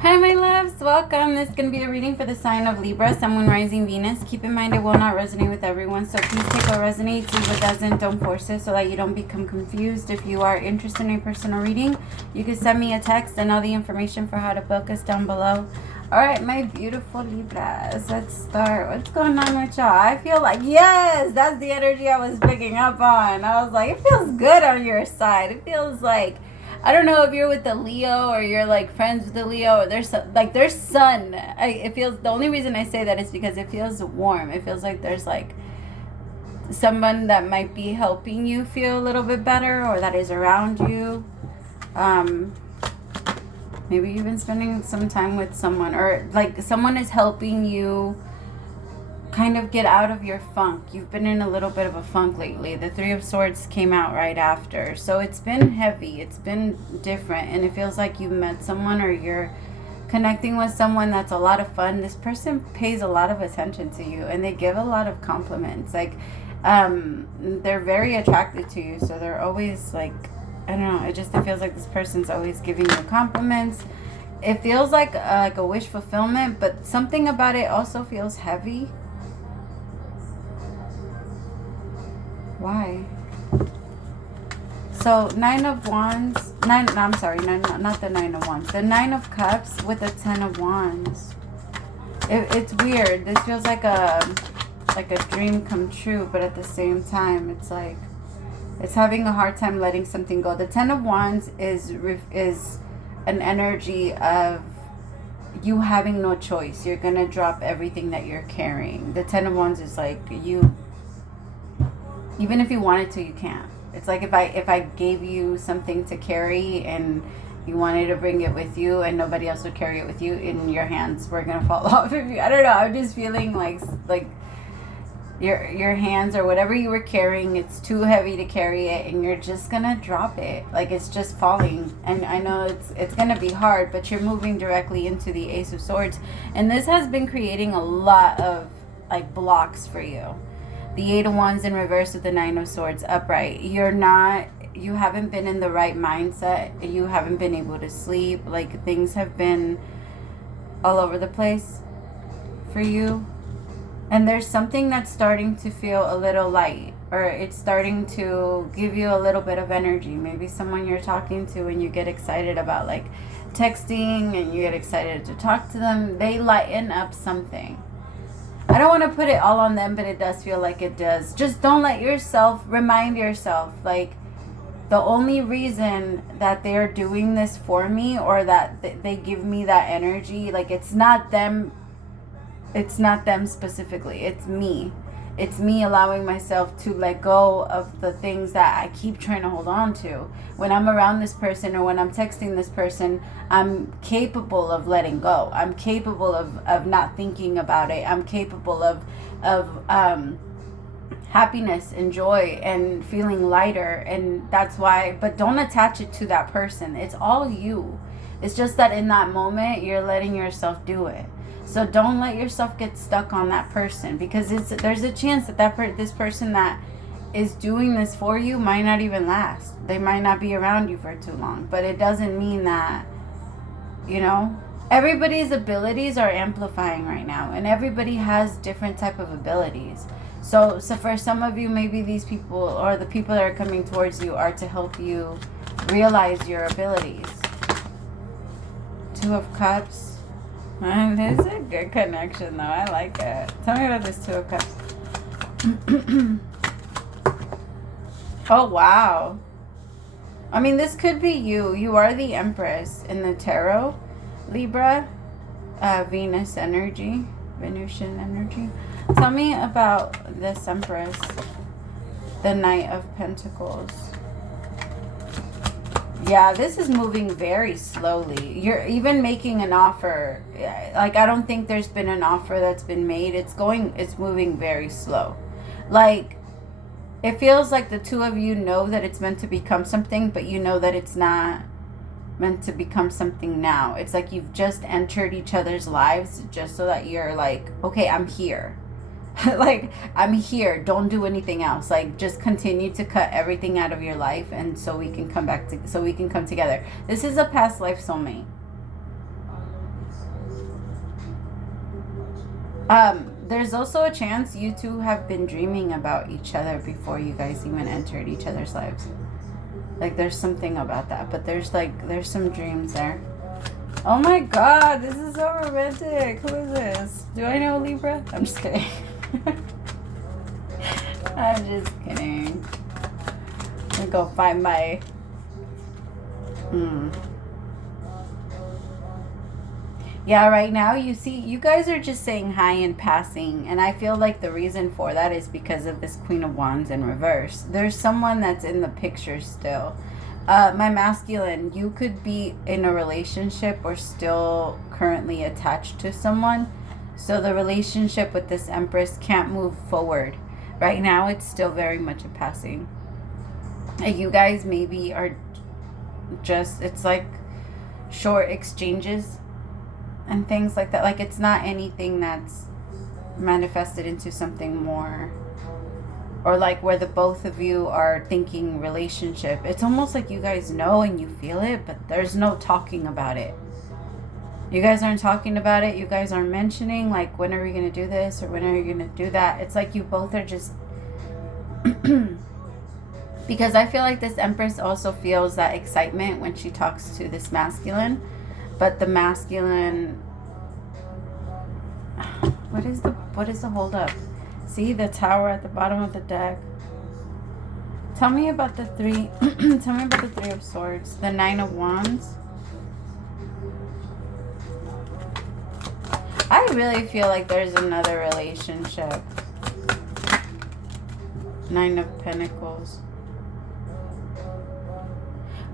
Hi, my loves. Welcome. This is going to be a reading for the sign of Libra, Sun, Moon, Rising, Venus. Keep in mind it will not resonate with everyone, so please take what resonates, leave what doesn't. Don't force it so that you don't become confused. If you are interested in a personal reading, you can send me a text and all the information for how to book us down below. All right, my beautiful Libras. Let's start. What's going on with y'all? I feel like, yes, that's the energy I was picking up on. I was like, it feels good on your side. It feels like, I don't know if you're with the Leo or you're like friends with the Leo or there's like their sun. It feels, the only reason I say that is because it feels warm. It feels like there's like someone that might be helping you feel a little bit better or that is around you. Maybe you've been spending some time with someone, or like someone is helping you kind of get out of your funk. You've been in a little bit of a funk lately. The Three of Swords came out right after. So it's been heavy. It's been different. And it feels like you met someone or you're connecting with someone that's a lot of fun. This person pays a lot of attention to you and they give a lot of compliments. Like, they're very attracted to you. So they're always like, I don't know. It feels like this person's always giving you compliments. It feels like a wish fulfillment, but something about it also feels heavy. Why? So, Nine of Wands. Not the Nine of Wands. The Nine of Cups with the Ten of Wands. It's weird. This feels like a dream come true, but at the same time, it's like it's having a hard time letting something go. The Ten of Wands is an energy of you having no choice. You're gonna drop everything that you're carrying. The Ten of Wands is like you. Even if you wanted to, you can't. It's like if I gave you something to carry and you wanted to bring it with you and nobody else would carry it with you, in your hands were gonna fall off of you. I don't know. I'm just feeling like your hands or whatever you were carrying, it's too heavy to carry it and you're just gonna drop it. Like it's just falling. And I know it's gonna be hard, but you're moving directly into the Ace of Swords. And this has been creating a lot of like blocks for you. The Eight of Wands in reverse with the Nine of Swords upright. You haven't been in the right mindset. You haven't been able to sleep. Like things have been all over the place for you. And there's something that's starting to feel a little light, or it's starting to give you a little bit of energy. Maybe someone you're talking to and you get excited about like texting and you get excited to talk to them. They lighten up something. I don't want to put it all on them, but it does feel like it does. Just don't let yourself, remind yourself, like, the only reason that they're doing this for me or that they give me that energy, like, it's not them specifically. It's me. It's me allowing myself to let go of the things that I keep trying to hold on to. When I'm around this person or when I'm texting this person, I'm capable of letting go. I'm capable of not thinking about it. I'm capable of happiness and joy and feeling lighter. And that's why, but don't attach it to that person. It's all you. It's just that in that moment, you're letting yourself do it. So don't let yourself get stuck on that person, because there's a chance that this person that is doing this for you might not even last. They might not be around you for too long. But it doesn't mean that, everybody's abilities are amplifying right now, and everybody has different type of abilities. So for some of you, maybe these people or the people that are coming towards you are to help you realize your abilities. Two of Cups. There's a good connection though. I like it. Tell me about this Two of Cups. Oh, wow. I mean, this could be you. You are the Empress in the tarot. Libra, Venus energy, Venusian energy. Tell me about this Empress, the Knight of Pentacles. Yeah, this is moving very slowly. You're even making an offer. Like, I don't think there's been an offer that's been made. It's moving very slow. Like, it feels like the two of you know that it's meant to become something, but you know that it's not meant to become something now. It's like you've just entered each other's lives just so that you're like, okay, I'm here. Like, I'm here. Don't do anything else. Like, just continue to cut everything out of your life, and so we can come together. This is a past life soulmate. There's also a chance you two have been dreaming about each other before you guys even entered each other's lives. Like, there's something about that, but there's some dreams there. Oh my god, this is so romantic. Who is this? Do I know Libra? I'm just kidding. I'm just kidding. I'm gonna go find my... Yeah, right now, you see, you guys are just saying hi in passing, and I feel like the reason for that is because of this Queen of Wands in reverse. There's someone that's in the picture still. My masculine, you could be in a relationship or still currently attached to someone. So the relationship with this Empress can't move forward. Right now, it's still very much a passing. You guys maybe are just, it's like short exchanges and things like that. Like, it's not anything that's manifested into something more, or like where the both of you are thinking relationship. It's almost like you guys know and you feel it, but there's no talking about it. You guys aren't talking about it. You guys aren't mentioning, like, when are we going to do this, or when are you going to do that? It's like you both are just... Because I feel like this Empress also feels that excitement when she talks to this masculine. But the masculine... What is the hold up? See the Tower at the bottom of the deck. Tell me about the three. Tell me about the Three of Swords. The Nine of Wands. I really feel like there's another relationship. Nine of Pentacles.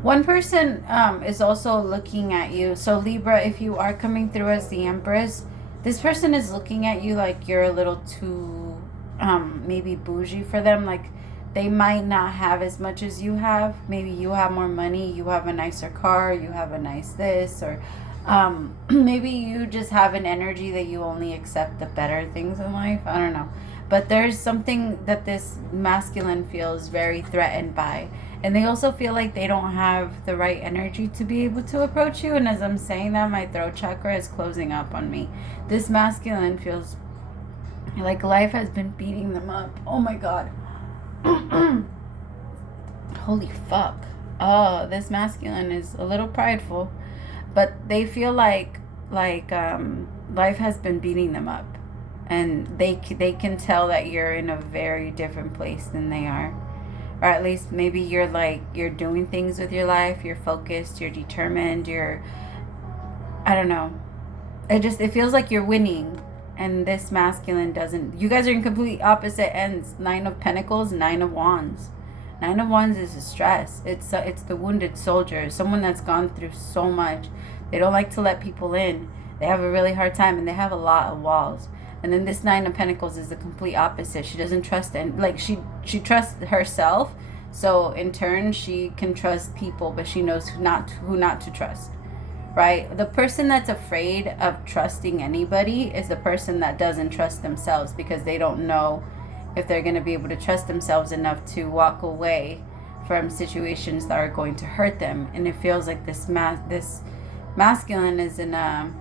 One person is also looking at you. So Libra, if you are coming through as the Empress, this person is looking at you like you're a little too maybe bougie for them. Like, they might not have as much as you have. Maybe you have more money, you have a nicer car, you have a nice this, or maybe you just have an energy that you only accept the better things in life. I don't know. But there's something that this masculine feels very threatened by. And they also feel like they don't have the right energy to be able to approach you. And as I'm saying that, my throat chakra is closing up on me. This masculine feels like life has been beating them up. Oh my god. Holy fuck. Oh, this masculine is a little prideful. But they feel like life has been beating them up. And they can tell that you're in a very different place than they are. Or at least maybe you're doing things with your life, you're focused, you're determined, I don't know. It feels like you're winning, and this masculine doesn't. You guys are in complete opposite ends. Nine of Pentacles, Nine of Wands. Nine of Wands is a stress. It's the wounded soldier, someone that's gone through so much. They don't like to let people in. They have a really hard time, and they have a lot of walls. And then this Nine of Pentacles is the complete opposite. She doesn't trust, and like she trusts herself. So in turn, she can trust people, but she knows who not to trust. Right? The person that's afraid of trusting anybody is the person that doesn't trust themselves, because they don't know if they're going to be able to trust themselves enough to walk away from situations that are going to hurt them. And it feels like this masculine is in a...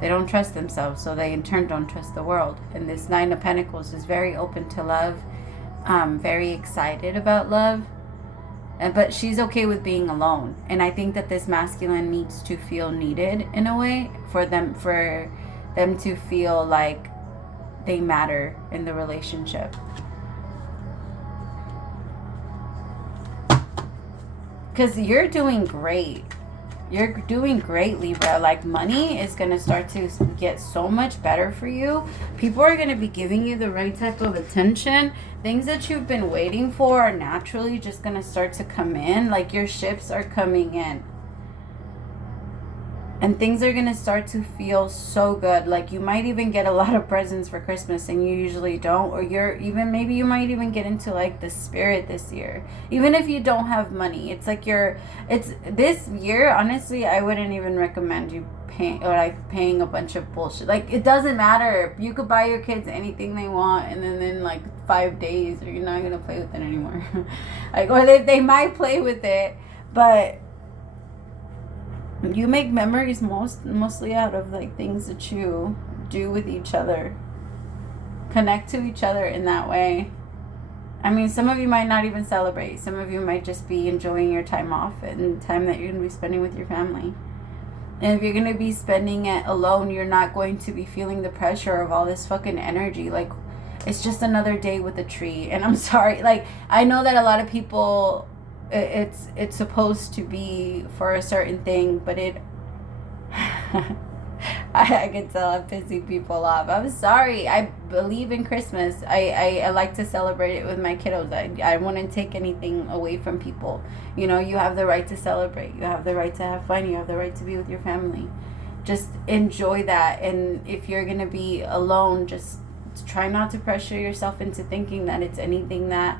They don't trust themselves, so they in turn don't trust the world. And this Nine of Pentacles is very open to love, very excited about love, but she's okay with being alone. And I think that this masculine needs to feel needed in a way for them to feel like they matter in the relationship. Because you're doing great. You're doing great, Libra. Like, money is going to start to get so much better for you. People are going to be giving you the right type of attention. Things that you've been waiting for are naturally just going to start to come in. Like, your ships are coming in. And things are going to start to feel so good. Like, you might even get a lot of presents for Christmas and you usually don't. Or maybe you might even get into like the spirit this year. Even if you don't have money. It's like this year, honestly, I wouldn't even recommend you paying a bunch of bullshit. Like, it doesn't matter. You could buy your kids anything they want, and then in like 5 days, or you're not going to play with it anymore. Like, or they might play with it, but you make memories mostly out of like things that you do with each other. Connect to each other in that way. I mean, some of you might not even celebrate. Some of you might just be enjoying your time off and time that you're going to be spending with your family. And if you're going to be spending it alone, you're not going to be feeling the pressure of all this fucking energy. Like, it's just another day with a tree. And I'm sorry. Like, I know that a lot of people, it's supposed to be for a certain thing, but it... I can tell I'm pissing people off. I'm sorry. I believe in Christmas. I like to celebrate it with my kiddos. I wouldn't take anything away from people. You know, you have the right to celebrate. You have the right to have fun. You have the right to be with your family. Just enjoy that. And if you're going to be alone, just try not to pressure yourself into thinking that it's anything that,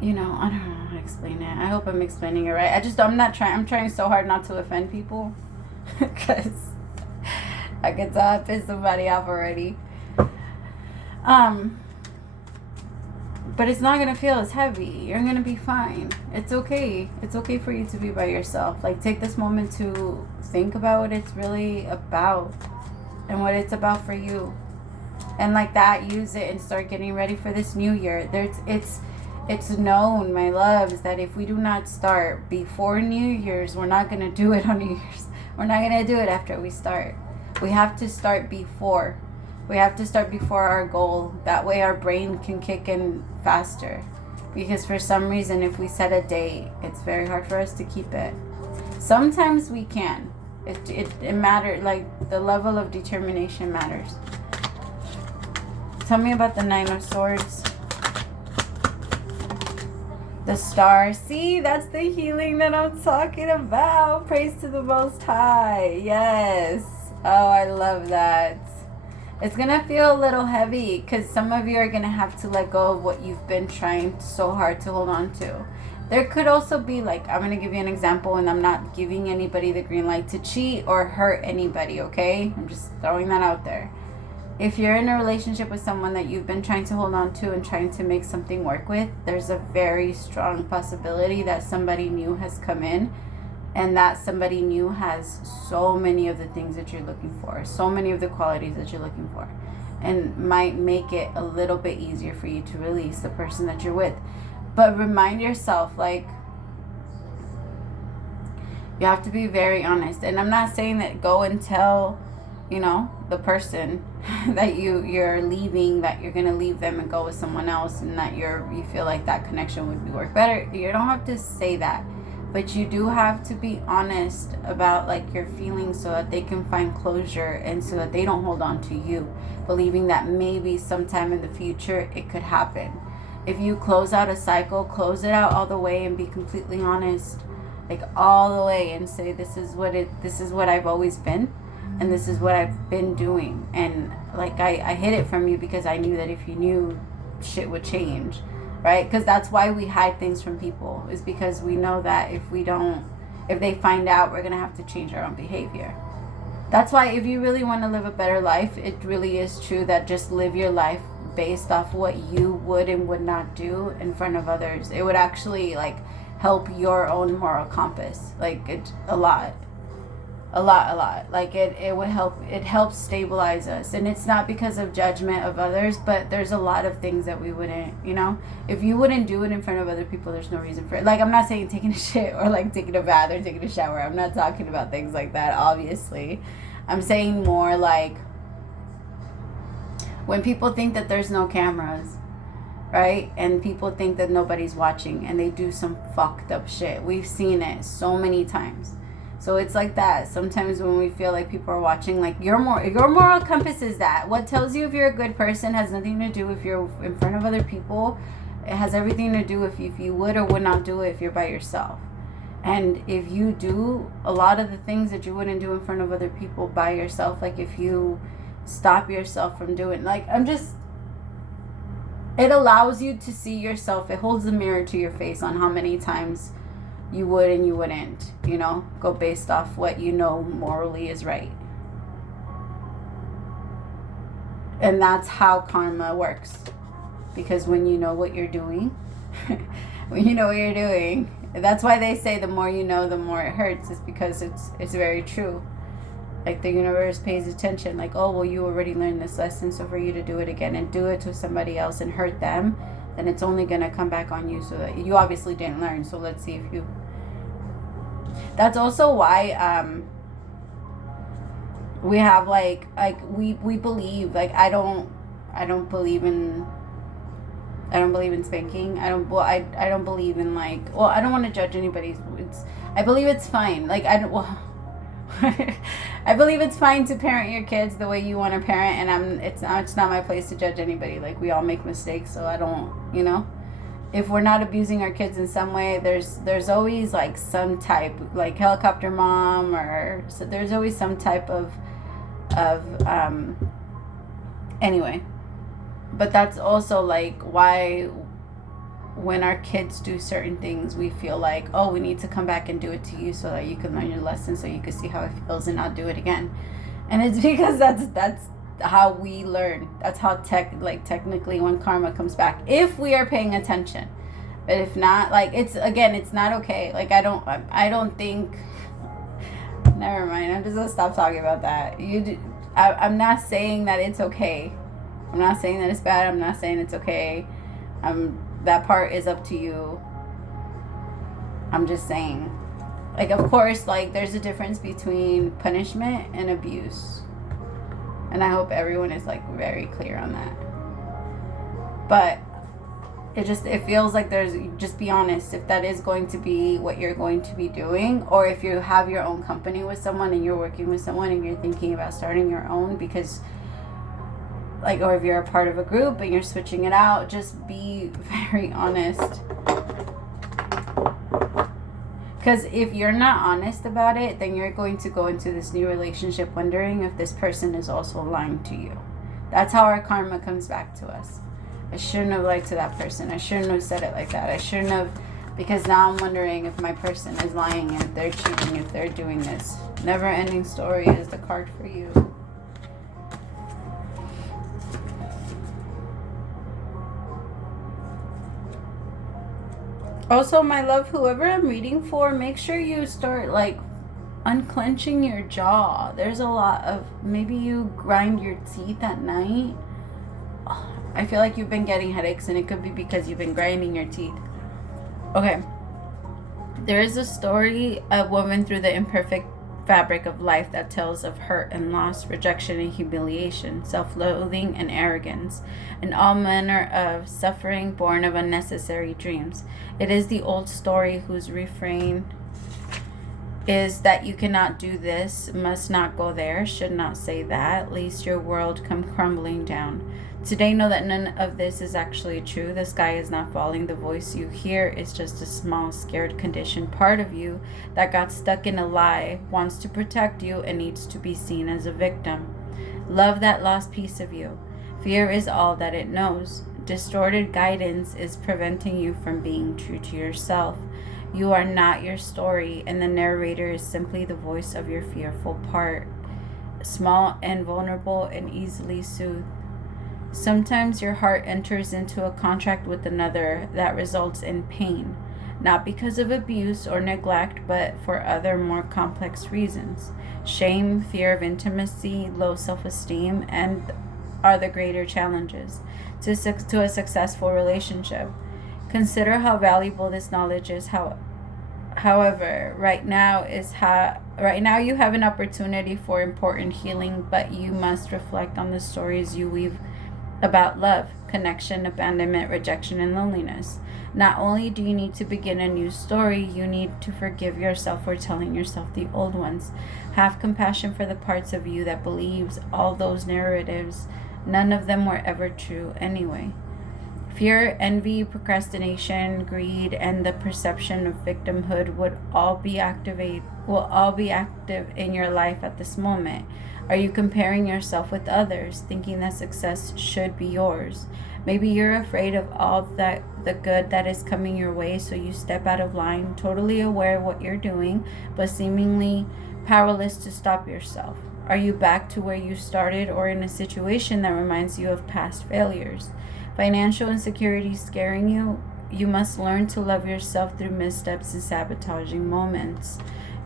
you know, I don't know how to explain it. I hope I'm explaining it right. I'm trying so hard not to offend people. Because I can tell I pissed somebody off already. But it's not going to feel as heavy. You're going to be fine. It's okay. It's okay for you to be by yourself. Like, take this moment to think about what it's really about. And what it's about for you. And like that, use it and start getting ready for this new year. It's known, my loves, that if we do not start before New Year's, we're not going to do it on New Year's. We're not going to do it after we start. We have to start before. We have to start before our goal. That way our brain can kick in faster. Because for some reason, if we set a date, it's very hard for us to keep it. Sometimes we can. It matters. Like, the level of determination matters. Tell me about the Nine of Swords. The Star. See, that's the healing that I'm talking about. Praise to the Most High. Yes. Oh, I love that. It's going to feel a little heavy because some of you are going to have to let go of what you've been trying so hard to hold on to. There could also be, like, I'm going to give you an example, and I'm not giving anybody the green light to cheat or hurt anybody, okay? I'm just throwing that out there. If you're in a relationship with someone that you've been trying to hold on to and trying to make something work with, there's a very strong possibility that somebody new has come in, and that somebody new has so many of the things that you're looking for, so many of the qualities that you're looking for, and might make it a little bit easier for you to release the person that you're with. But remind yourself, like, you have to be very honest. And I'm not saying that go and tell, you know, the person that you're leaving, that you're going to leave them and go with someone else, and that you feel like that connection would work better. You don't have to say that, but you do have to be honest about, like, your feelings so that they can find closure, and so that they don't hold on to you, believing that maybe sometime in the future it could happen. If you close out a cycle, close it out all the way and be completely honest, like all the way, and say, this is what I've always been. And this is what I've been doing. And like, I hid it from you because I knew that if you knew, shit would change, right? Because that's why we hide things from people, is because we know that if they find out, we're going to have to change our own behavior. That's why if you really want to live a better life, it really is true that just live your life based off what you would and would not do in front of others. It would actually, like, help your own moral compass. Like, it a lot. Like, it would help. It helps stabilize us. And it's not because of judgment of others, but there's a lot of things that we wouldn't, you know, if you wouldn't do it in front of other people, there's no reason for it. Like, I'm not saying taking a shit or like taking a bath or taking a shower. I'm not talking about things like that, obviously. I'm saying more like when people think that there's no cameras, right? And people think that nobody's watching, and they do some fucked up shit. We've seen it so many times. So it's like that. Sometimes when we feel like people are watching, like, your moral compass is that. What tells you if you're a good person has nothing to do if you're in front of other people. It has everything to do if you would or would not do it if you're by yourself. And if you do a lot of the things that you wouldn't do in front of other people by yourself, like if you stop yourself from doing, like, it allows you to see yourself. It holds a mirror to your face on how many times you would and you wouldn't, you know, go based off what you know morally is right. And that's how karma works. Because when you know what you're doing, that's why they say the more you know, the more it hurts. It's because it's very true. Like the universe pays attention. Like, oh, well, you already learned this lesson, so for you to do it again and do it to somebody else and hurt them, then it's only going to come back on you. So that you obviously didn't learn. So let's see if you... That's also why we have like we believe, like I don't believe in spanking. I don't believe in like, well, I don't want to judge anybody. I believe it's fine. Like I believe it's fine to parent your kids the way you want to parent, and it's not my place to judge anybody. Like we all make mistakes, so I don't, you know, if we're not abusing our kids in some way, there's always like some type, like helicopter mom, or so there's always some type of anyway. But that's also like why when our kids do certain things, we feel like, oh, we need to come back and do it to you so that you can learn your lesson, so you can see how it feels and not do it again. And it's because that's how we learn. That's how technically when karma comes back, if we are paying attention. But if not, like it's not okay. Like I don't think, never mind, I'm just gonna stop talking about that. I'm not saying that it's okay. I'm not saying that it's bad. I'm not saying it's okay. That part is up to you. I'm just saying, like, of course, like there's a difference between punishment and abuse, and I hope everyone is like very clear on that. But it feels like just be honest if that is going to be what you're going to be doing, or if you have your own company with someone and you're working with someone and you're thinking about starting your own, because like, or if you're a part of a group and you're switching it out, just be very honest. Because if you're not honest about it, then you're going to go into this new relationship wondering if this person is also lying to you. That's how our karma comes back to us. I shouldn't have lied to that person. I shouldn't have said it like that. I shouldn't have, because now I'm wondering if my person is lying and if they're cheating, if they're doing this. Never ending story is the card for you. Also, my love, whoever I'm reading for, make sure you start like unclenching your jaw. There's a lot of, maybe you grind your teeth at night. I feel like you've been getting headaches, and it could be because you've been grinding your teeth. Okay. There is a story of woman through the imperfect fabric of life that tells of hurt and loss, rejection and humiliation, self-loathing and arrogance, and all manner of suffering born of unnecessary dreams. It is the old story whose refrain is that you cannot do this, must not go there, should not say that, lest your world come crumbling down. Today, know that none of this is actually true. The sky is not falling. The voice you hear is just a small, scared, conditioned part of you that got stuck in a lie, wants to protect you, and needs to be seen as a victim. Love that lost piece of you. Fear is all that it knows. Distorted guidance is preventing you from being true to yourself. You are not your story, and the narrator is simply the voice of your fearful part. Small and vulnerable and easily soothed. Sometimes your heart enters into a contract with another that results in pain, not because of abuse or neglect, but for other more complex reasons. Shame, fear of intimacy, low self-esteem, and are the greater challenges to a successful relationship. Consider how valuable this knowledge is. However, right now you have an opportunity for important healing, but you must reflect on the stories you weave about love, connection, abandonment, rejection, and loneliness. Not only do you need to begin a new story, you need to forgive yourself for telling yourself the old ones. Have compassion for the parts of you that believes all those narratives. None of them were ever true anyway. Fear, envy, procrastination, greed, and the perception of victimhood will all be active in your life at this moment. Are you comparing yourself with others, thinking that success should be yours? Maybe you're afraid of all the good that is coming your way, so you step out of line, totally aware of what you're doing, but seemingly powerless to stop yourself. Are you back to where you started, or in a situation that reminds you of past failures? Financial insecurity scaring you? You must learn to love yourself through missteps and sabotaging moments.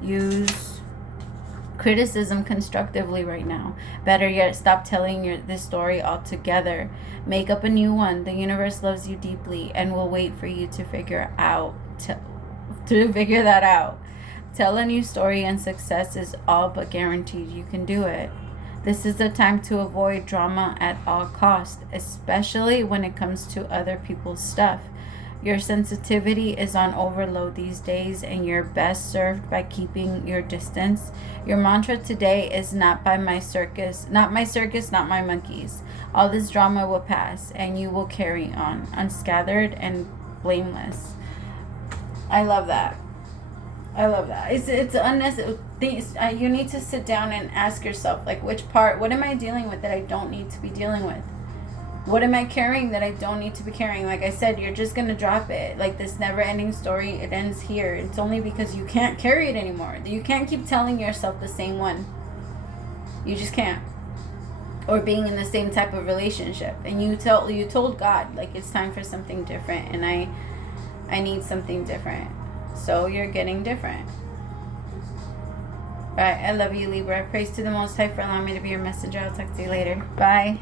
Use criticism constructively right now. Better yet, stop telling this story altogether. Make up a new one. The universe loves you deeply and will wait for you to figure that out. Tell a new story, and success is all but guaranteed. You can do it. This is the time to avoid drama at all costs, especially when it comes to other people's stuff. Your sensitivity is on overload these days, and you're best served by keeping your distance. Your mantra today is not my circus, not my monkeys. All this drama will pass, and you will carry on, unscathed and blameless. I love that. I love that. It's unnecessary. You need to sit down and ask yourself, like, what am I dealing with that I don't need to be dealing with? What am I carrying that I don't need to be carrying? Like I said, you're just going to drop it. Like this never-ending story, it ends here. It's only because you can't carry it anymore. You can't keep telling yourself the same one. You just can't. Or being in the same type of relationship. And you told God, like, it's time for something different. And I need something different. So you're getting different. Alright, I love you, Libra. Praise to the Most High for allowing me to be your messenger. I'll talk to you later. Bye.